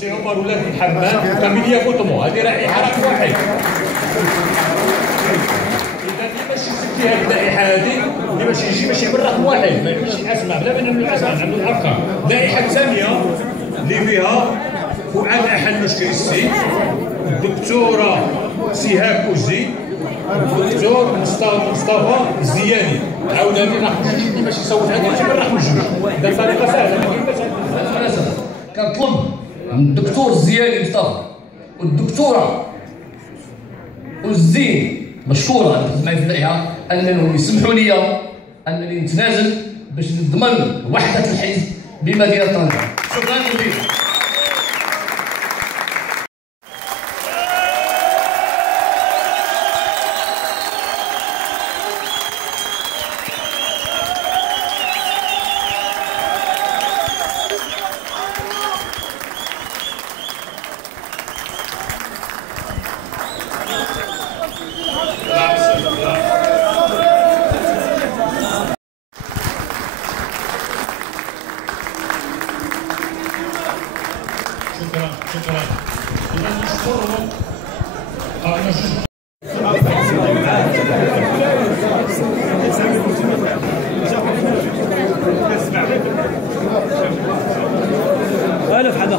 السي عمر ولا في الحمام وكامل يفوتمو، هذه رائحه رقم واحد. اذا اللي باش يمسك فيها اللائحه هذه اللي باش يجي ماشي من رقم واحد، ما يمشيش اسمع بلا من الاسماء نعملوا الارقام. اللائحه الثانيه اللي فيها فؤاد احل مشكل السي، الدكتوره سهام اوزي، الدكتور مصطفى الزياني. عاوداني رقم جوج اللي باش يصوت هذا ماشي من رقم جوج، هذا الطريقه سهله ما كاينش. كنطلب من الدكتور الزياني مصطفى والدكتوره والزين مشكوره معي في اللائحه انهم يسمحوا لي انني نتنازل باش نضمن وحده الحزب بمدينه طنجه. شكرا جزيلا. شكرا. إذا نشكرهم. ألف حدا